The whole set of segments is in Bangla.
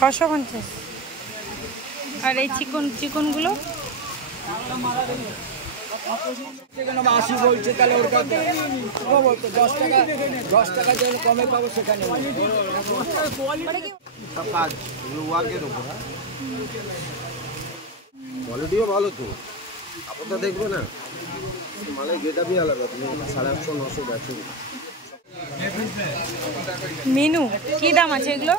650। আর এই চিকনগুলো 80 বলছে, তাহলে ওর কত? 10 টাকা যেন কমে পাবো সেখানে। কোয়ালিটিও ভালো তো, আপনারা দেখবে না, মালের গেটআপই আলাদা। তুমি 850 900 দেখো। মেনু কি দাম আছে এগুলো?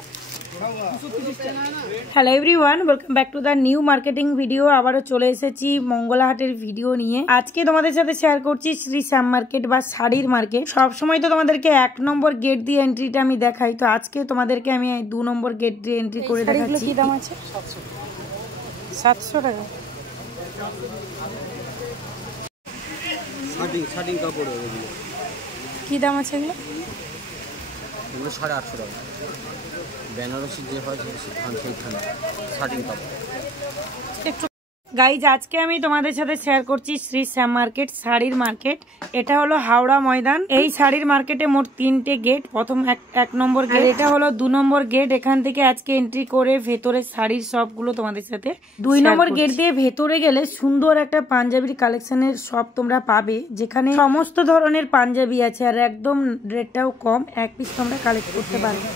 Hello everyone, welcome back to the new marketing video. আবারও চলে এসেছি মঙ্গলাহাটের ভিডিও নিয়ে। আজকে তোমাদের সাথে শেয়ার করছি শ্রী শ্যাম মার্কেট বা শাড়ির মার্কেট। সবসময় তো তোমাদেরকে 1 নম্বর গেট দিয়ে এন্ট্রিটা আমি দেখাই, তো আজকে তোমাদেরকে আমি 2 নম্বর গেট দিয়ে এন্ট্রি করে দেখাচ্ছি। কি দাম আছে? 700 টাকা। শাড়ি কাপড় কি দাম আছে এগুলো? 850 টাকা। বেনারসি যে হয় সেইখানে শাড়ি কাপড়। গাইজ আজকে আমি তোমাদের সাথে শেয়ার করছি শ্রী শ্যাম মার্কেট শাড়ির মার্কেট। এটা হলো হাওড়া ময়দান। এই শাড়ির মার্কেটে মোট 3টে গেট। প্রথম 1 নম্বর গেট, এটা হলো 2 নম্বর গেট। এখান থেকে আজকে এন্ট্রি করে ভেতরে শাড়ির সবগুলো তোমাদের সাথে 2 নম্বর গেট দিয়ে ভেতরে গেলে সুন্দর একটা পাঞ্জাবির কালেকশনের শপ তোমরা পাবে, যেখানে সমস্ত ধরনের পাঞ্জাবি আছে আর একদম রেটটাও কম। 1 পিস তোমরা কালেক্ট করতে পারবে।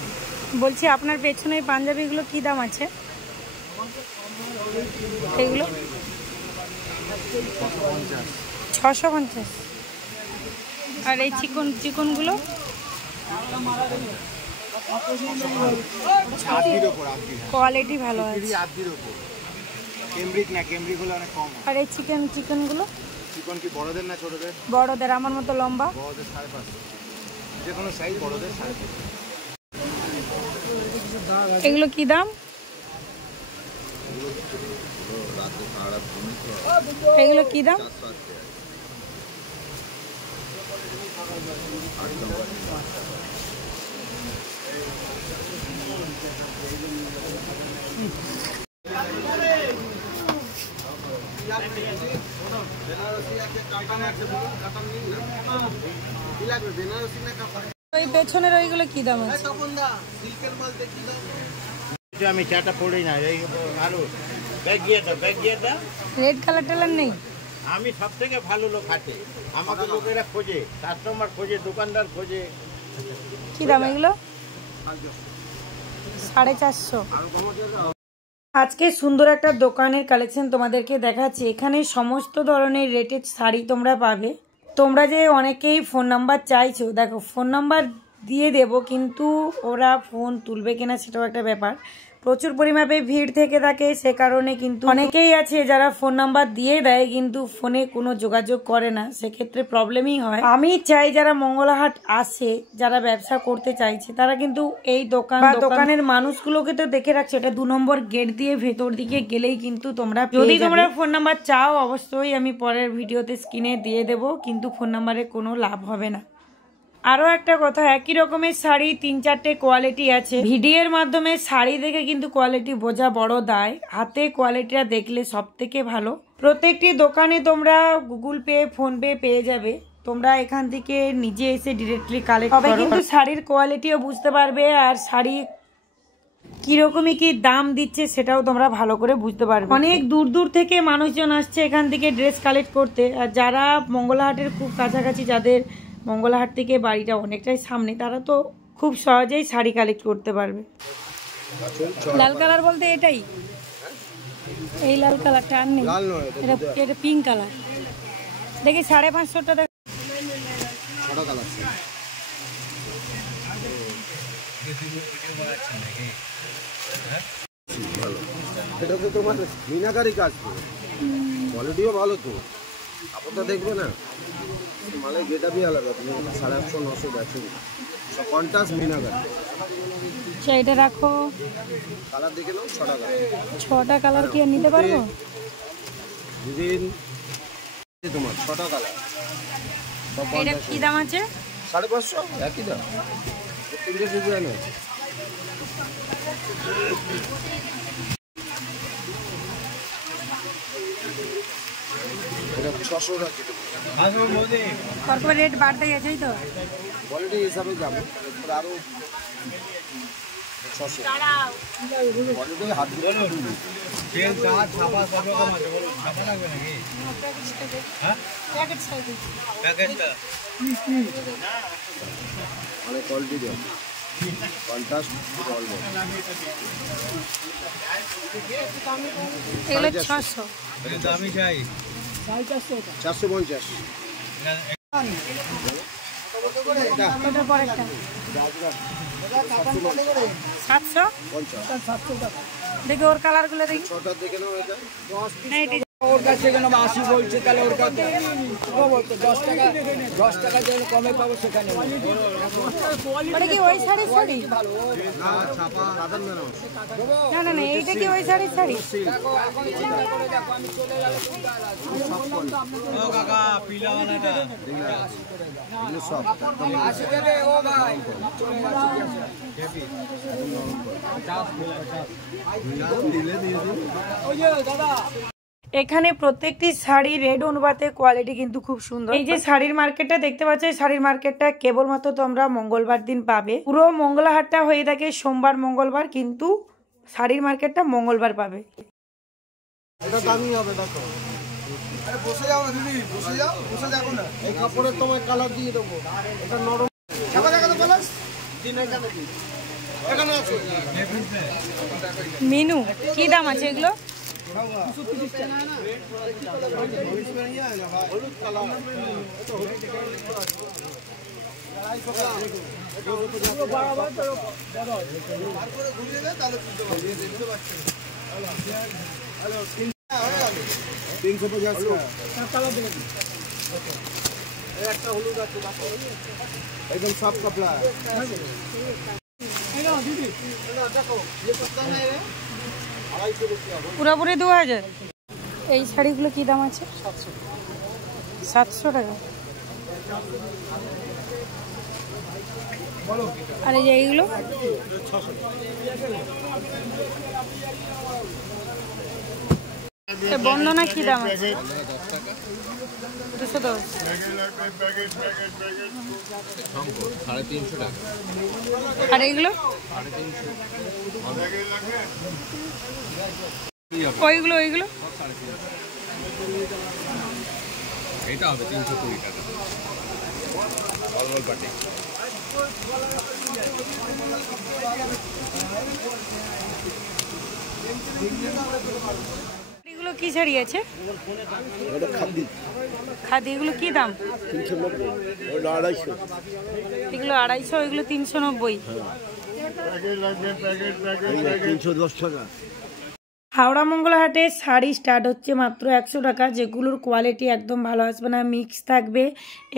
বলছি আপনার পেছনে পাঞ্জাবিগুলো কি দাম আছে? এগুলো 650। আর এই চিকনগুলো কোয়ালিটি ভালো আছে। আর এই চিকেনগুলো চিকন কি বড়দের না ছোটদের? বড়দের, আমার মতো লম্বা। বড়দের 550, যে কোনো সাইজ বড়দের 550। এগুলো কি দাম? এগুলো কি দাম? ওই পেছনের ওইগুলো কি দাম আছে? আমি চাটা পড়েই না, রেড কালার টালার নেই। আমি সব থেকে ভালো লোক হাটে, আমাকে লোকেরা খোঁজে, কাস্টমার খোঁজে, দোকানদার খোঁজে। কি দাম এগুলো? 450। আজকে সুন্দর একটা দোকানের কালেকশন তোমাদেরকে দেখাচ্ছি। এখানে সমস্ত ধরনের রেটেড শাড়ি তোমরা পাবে। তোমরা যে অনেকেই ফোন নাম্বার চাইছো, দেখো ফোন নাম্বার দিয়ে দেব, কিন্তু ওরা ফোন তুলবে কিনা সেটাও একটা ব্যাপার। প্রচুর পরিমাণে ভিড় থেকে থাকে, সে কারণে কিন্তু অনেকেই আছে যারা ফোন নাম্বার দিয়ে দেয় কিন্তু ফোনে কোনো যোগাযোগ করে না, সেক্ষেত্রে প্রবলেমই হয়। আমি চাই যারা মঙ্গলাহাট আসে, যারা ব্যবসা করতে চাইছে, তারা কিন্তু এই দোকানের মানুষগুলোকে তো দেখে রাখছে। এটা 2 নম্বর গেট দিয়ে ভেতর দিকে গেলেই কিন্তু তোমরা, যদি তোমরা ফোন নাম্বার চাও অবশ্যই আমি পরের ভিডিওতে স্ক্রিনে দিয়ে দেবো, কিন্তু ফোন নাম্বারে কোনো লাভ হবে না। আরো একটা কথা, একই রকমের শাড়ি 3-4টে কোয়ালিটি আছে। ভিডিওর মাধ্যমে শাড়ি দেখে কিন্তু কোয়ালিটি বোঝা বড় দায়, হাতে কোয়ালিটিটা দেখলে সব থেকে ভালো। প্রত্যেকটি দোকানে তোমরা গুগল পে, ফোন পে পেয়ে যাবে। তোমরা এখান থেকে নিজে এসে ডিরেক্টলি কালেক্ট করো, কিন্তু শাড়ির কোয়ালিটিও বুঝতে পারবে আর শাড়ি কিরকমই কি দাম দিচ্ছে সেটাও তোমরা ভালো করে বুঝতে পারবে। অনেক দূর দূর থেকে মানুষজন আসছে এখান থেকে ড্রেস কালেক্ট করতে। আর যারা মঙ্গলাহাটের খুব কাছাকাছি, যাদের মঙ্গলাহাট থেকে বাড়িটা অনেকটাই সামনে, তারা তো খুব সহজেই শাড়ি কালেক্ট করতে পারবে। লাল কালার বলতে এটাই, এই লাল কালারটা আর নেই, এটা পিঙ্ক কালার। দেখি 550 টাকা। এটা তো তোমার মিনাকারি কাজ তো, কোয়ালিটিও ভালো তো, আপনারা দেখবে না, মালের গেটআপই আলাদা। তুমি 850 900 দেখো, সব কন্ট্রাস্ট মিনাকারি। এটা রাখো, কালার দেখে নাও। 6টা কালার কি আর নিতে পারবো? ডিজাইন তোমার 6টা কালার। এটা কি দাম আছে? 550, একই দাম। 3টে ডিজাইন আছে। এটা 600 টাকা। তারপর রেট বাড়তে গেছেই তো, কোয়ালিটি হিসাবে যাবে। আরো অনেক কোয়ালিটি দেয়, কন্ট্রাস্ট বলবো। এগুলো 600। দামি চাই 450। ওটার পর একটা 700। দেখি ওর কালারগুলো দেখি। ছটার দেখে নাও এটা। না, এটা ওর কাছে কেন 80 বলছে, তাহলে ওর কাছে ও বলতো 10 টাকা যেন কমে পাবো সেখানে। ওটা কি ওই শাড়ির শাড়ি? না ছাপা দাদার না না না না, এইটা কি ওই শাড়ির শাড়ি? দেখো এখন চিন্তা করে দেখো, আমি চলে গেলে ও কাকা পিলা বানাটা এগুলো সব 80 দেবে ও ভাই। দিলে দিয়ে দিন। ওই যে দাদা এখানে প্রত্যেকটি শাড়ি রেড অনুপাতে কোয়ালিটি কিন্তু খুব সুন্দর। এই যে শাড়ির মার্কেটটা দেখতে পাচ্ছ, এই শাড়ির মার্কেটটা কেবলমাত্র তোমরা মঙ্গলবার দিন পাবে। পুরো মঙ্গলা হাটটা হয়ে থাকে সোমবার মঙ্গলবার, কিন্তু শাড়ির মার্কেটটা মঙ্গলবার পাবে। এটা দামি হবে দেখো। আরে বসে যাও না দিদি, বসে যাও, বসে দেখো না। এই কাপড়ের তোমায় কালার দিয়ে দেবো, এটা নরম। ছাপা দেখা তো প্লাস দিন এখানে আছে। মিনু কি দাম আছে এগুলো? হলুদ কালার एकदम सॉफ्ट कपड़ा है। পুরোপুরি 2000। এই শাড়িগুলো কি দাম আছে? 700 টাকা। আর এই যে এইগুলো বন্দনা কি দাম আছে? 210। 350 টাকা। আর এইগুলো ওইগুলো ওইগুলো এটা হবে 320 টাকা। অলমল পাটি এগুলো কি শাড়ি আছে? এটা খাদি। খাদি এগুলো কি দাম? 390। ওটা 250। এগুলো 250, এগুলো 390। 310 টাকা। হাওড়া মঙ্গলা হাটে শাড়ি স্টার্ট হচ্ছে মাত্র 100 টাকা, যেগুলোর কোয়ালিটি একদম ভালো আসবে না, মিক্স থাকবে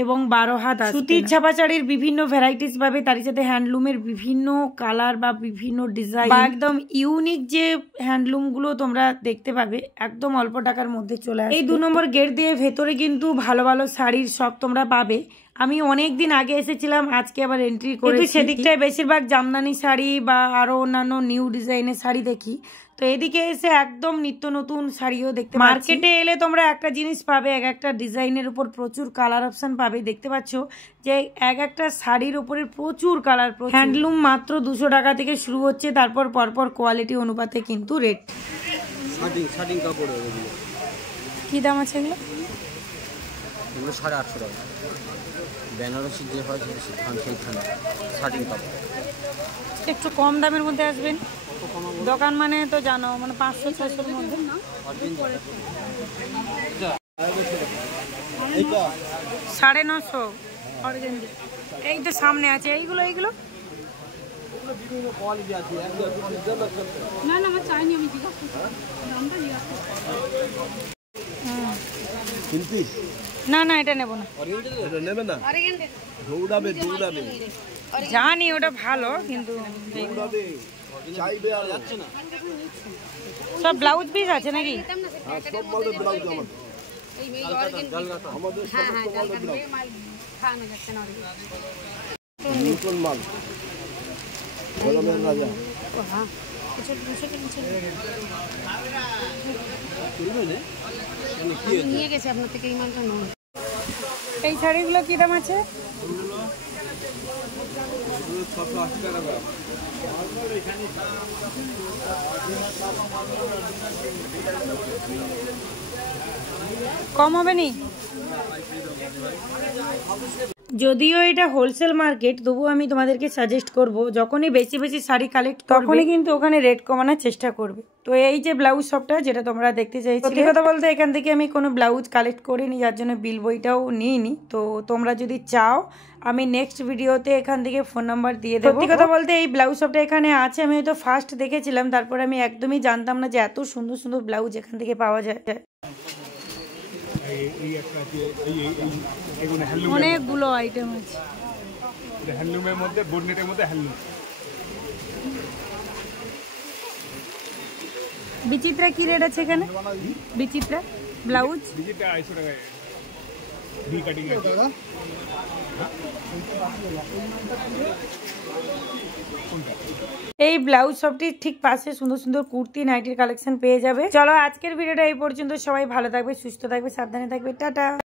এবং 12 হাত আসবে। সুতির ছাপা শাড়ির বিভিন্ন ভ্যারাইটিস পাবে, তার সাথে হ্যান্ডলুমের বিভিন্ন কালার বা বিভিন্ন ডিজাইন বা একদম ইউনিক যে হ্যান্ডলুম গুলো তোমরা দেখতে পাবে একদম অল্প টাকার মধ্যে চলে আসবে। এই 2 নম্বর গেট দিয়ে ভেতরে কিন্তু ভালো ভালো শাড়ির সব তোমরা পাবে। আমি অনেক দিন আগে এসেছিলাম, আজকে আবার এন্ট্রি করেছি। সেদিকটায় বেশিরভাগ জামদানি শাড়ি বা আরো অন্যান্য নিউ ডিজাইনের শাড়ি দেখি, তো এদিকে এসে একদম নিত্য নতুন শাড়িও দেখতে। মার্কেটে এলে তোমরা একটা জিনিস পাবে, এক একটা ডিজাইনের উপর প্রচুর কালার অপশন পাবে। দেখতে পাচ্ছ যে এক একটা শাড়ির উপরে প্রচুর কালার। হ্যান্ডলুম মাত্র 200 টাকা থেকে শুরু হচ্ছে, তারপর পরপর কোয়ালিটি অনুপাতে কিন্তু রেট। শার্টিং কাপড় এগুলো কি দাম আছে এগুলো? 850 টাকা। বেনারসি যে হয় সেইখানে শার্টিং কাপড় একটু কম দামের মধ্যে আসবেন। দোকান মানে তো জানো, মানে 500-600 এর মধ্যে। 950 অর্গানজি। এই তো সামনে আছে এইগুলো। এইগুলো না না আমার চাইনি, আমি জিজ্ঞাসা করছি দামটা জিজ্ঞাসা করছি। না না এটা নেব না। নেবে না? দৌড়াবে দৌড়াবে। জানি ওটা ভালো, কিন্তু চাইবে আর যাচ্ছে না। সব ব্লাউজ পিস আছে নাকি? হ্যাঁ সব মালের ব্লাউজ আমাদের। আমাদের সমস্ত মালের ব্লাউজ। নতুন মাল গরমের রাজা। নিয়ে গেছে আপনার থেকে এই মালটা নয়। এই শাড়িগুলো কি দাম আছে? 680 টাকা। কম হবে নি? যদিও এটা হোলসেল মার্কেট, তবুও আমি তোমাদেরকে সাজেস্ট করব যখনই বেশি বেশি শাড়ি কালেক্ট তখনই কিন্তু ওখানে রেট কমানোর চেষ্টা করবে। তো এই যে ব্লাউজ শপটা যেটা তোমরা দেখতে চাইছিলে, সত্যি কথা বলতে এখান থেকে আমি কোনো ব্লাউজ কালেক্ট করিনি, যার জন্য বিল বইটাও নিইনি। তো তোমরা যদি চাও আমি নেক্সট ভিডিওতে এখান থেকে ফোন নাম্বার দিয়ে দেবো। সত্যি কথা বলতে এই ব্লাউজ শপটা এখানে আছে, আমি হয়তো ফার্স্ট দেখেছিলাম, তারপরে আমি একদমই জানতাম না যে এত সুন্দর সুন্দর ব্লাউজ এখান থেকে পাওয়া যায়। অনেকগুলো আইটেম আছে হ্যান্ডলুমের মধ্যে, বোর্ডনেটের মধ্যে হ্যান্ডলুম। বিচিত্রা কি রেট আছে এখানে? বিচিত্রা ব্লাউজ বিচিত্রা 250 টাকা বি কাটিং আছে। এই ব্লাউজ শপটির ঠিক পাশে সুন্দর সুন্দর কুর্তি নাইটির কালেকশন পেয়ে যাবে। চলো আজকের ভিডিওটা এই পর্যন্ত। সবাই ভালো থাকবে, সুস্থ থাকবে, সাবধানে থাকবে, টাটা।